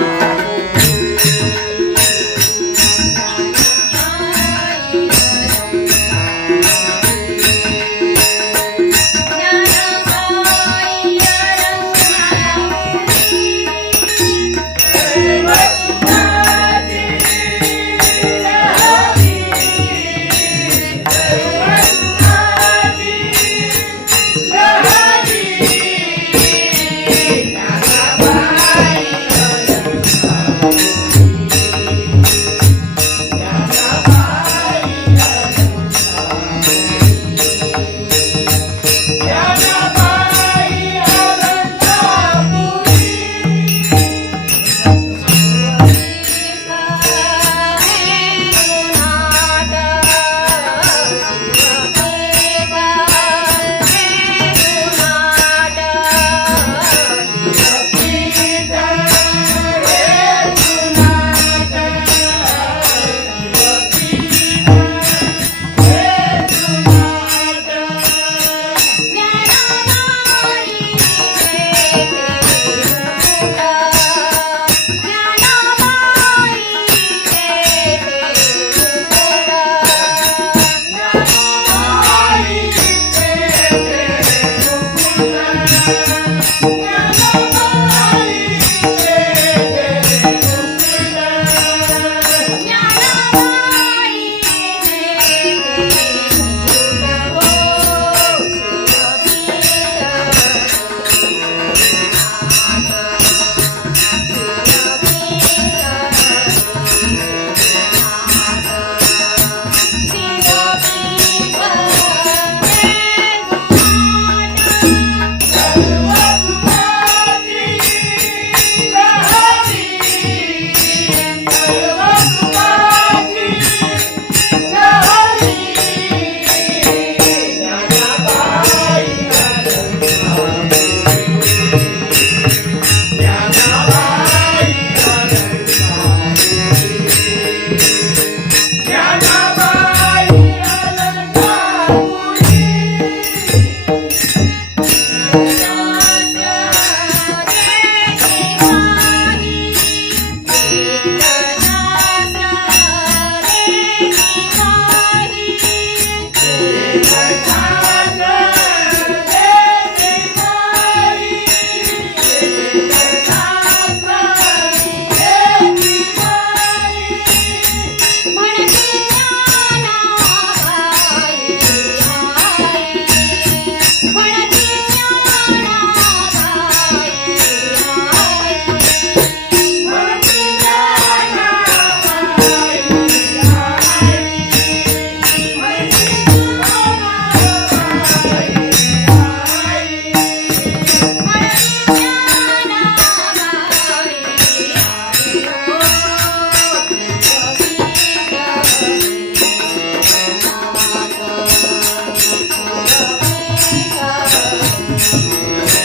Thank you. Yeah.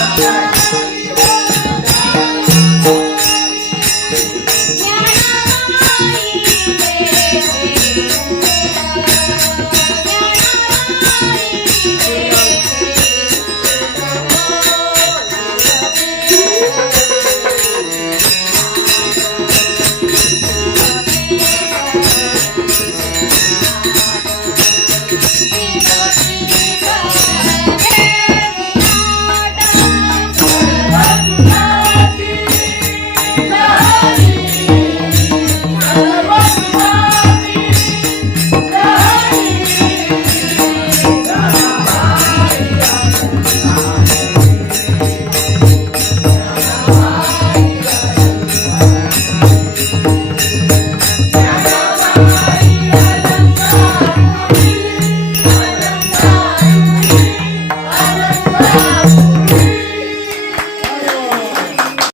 Bye.